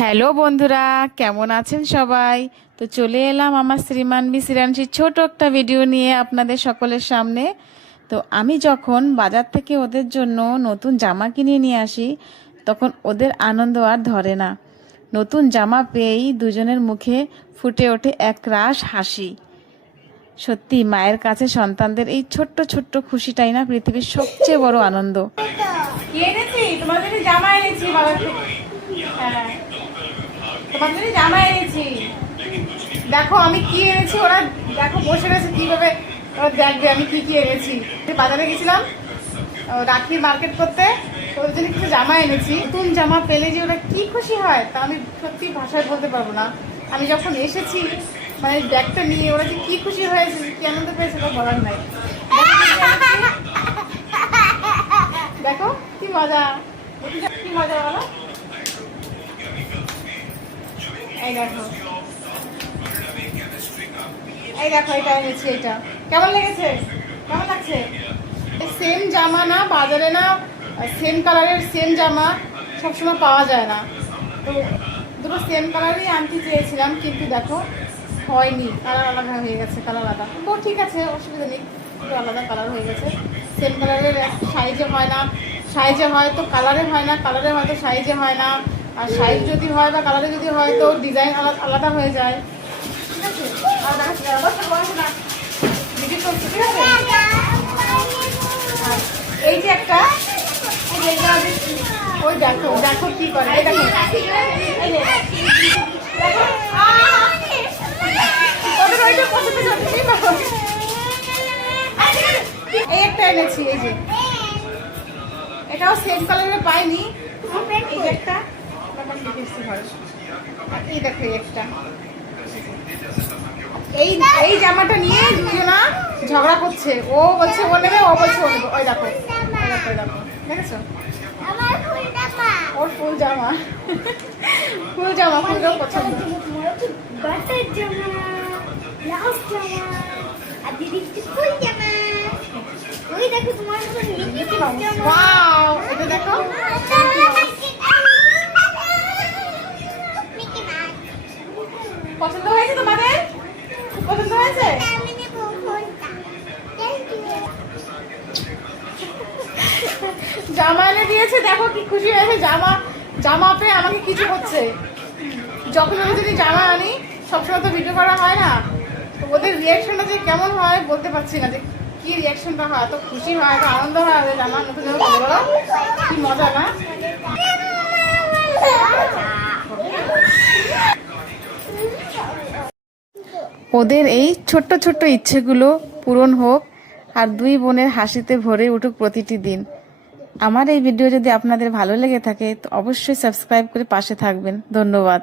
Hello বন্ধুরা, কেমন আছেন সবাই? তো চলে এলাম আমার শ্রীমান মিসিরানসির ছোট একটা ভিডিও নিয়ে আপনাদের সকলের সামনে। তো আমি যখন বাজার থেকে ওদের জন্য নতুন জামা কিনে নিয়ে আসি, তখন ওদের আনন্দ আর ধরে না। নতুন জামা পেয়েই দুজনের মুখে ফুটে ওঠে এক রাশ হাসি। সত্যি মায়ের কাছে সন্তানদের এই ছোট্ট ছোট্ট খুশিটাই না পৃথিবীর সবচেয়ে বড় আনন্দ। কি এনেছি? তোমার জন্য জামা এনেছি বাজার থেকে। হ্যাঁ, তোমার জন্য জামা এনেছি। দেখো আমি কি এনেছি, ওরা দেখো বসে রয়েছে কিভাবে, ওরা দেখবে আমি কি কি এনেছি। বাজারে গেছিলাম রাত্রি মার্কেট করতে, ওদের জন্য কিছু জামা এনেছি। নতুন জামা পেলে যে ওরা কি খুশি হয় তা আমি সত্যি ভাষায় বলতে পারবো না। আমি যখন এসেছি মানে ব্যাগটা নিয়ে ওরা যে কি খুশি হয়েছে, কি আনন্দ পেয়েছে তা বলার নাই। দেখো কি মজা, কি মজা বলো। এই দেখো, এই দেখো এটা এনেছি। এটা কেমন লেগেছে? কেমন লাগছে? সেম জামা না বাজারে না, সেম কালারের সেম জামা সবসময় পাওয়া যায় না। তো দুটো সেম কালারই আনতে চেয়েছিলাম, কিন্তু দেখো হয়নি, কালার আলাদা হয়ে গেছে। কালার আলাদা তো ঠিক আছে, অসুবিধা নেই, একটু আলাদা কালার হয়ে গেছে। সেম কালারের সাইজে হয় না, সাইজে হয় তো কালারে হয় না, কালারে হয়তো সাইজে হয় না। আর সাইজ যদি হয় বা কালারে যদি হয় তো ডিজাইন আলাদা হয়ে যায়। ঠিক আছে, আর ভিডিও করছি, ঠিক আছে। এই যে একটা, ওই দেখো দেখো কি করে, এই দেখো এই একটা এনেছি। এই যে এটাও সেম কালারের পাইনি, এই যে একটা। এই দেখো এই একটা, এই এই জামাটা নিয়ে দুজনা ঝগড়া করছে। ও বলছে ও নেবে, ও বলছে ও নেবে। ওই দেখো, ওই দেখো, ওই দেখো, দেখেছো? ওর ফুল জামা, ফুল জামা, ফুলটাও পছন্দ। এটা দেখো, পছন্দ হয়েছে তোমাদের? পছন্দ হয়েছে? জামা এনে দিয়েছে, দেখো কি খুশি হয়েছে। জামা জামা পেয়ে আমাকে কিছু হচ্ছে। যখন আমি যদি জামা আনি, সবসময় তো ভিডিও করা হয় না, তো ওদের রিয়াকশনটা যে কেমন হয় বলতে পারছি না, যে কি রিয়াকশনটা হয়। তো খুশি হয়, তো আনন্দ হয় ওদের জামা নতুন জামা পেলে। বলো কি মজা না? ওদের এই ছোট্ট ছোট্ট ইচ্ছেগুলো পূরণ হোক, আর দুই বোনের হাসিতে ভরে উঠুক প্রতিটি দিন। আমার এই ভিডিও যদি আপনাদের ভালো লেগে থাকে তো অবশ্যই সাবস্ক্রাইব করে পাশে থাকবেন। ধন্যবাদ।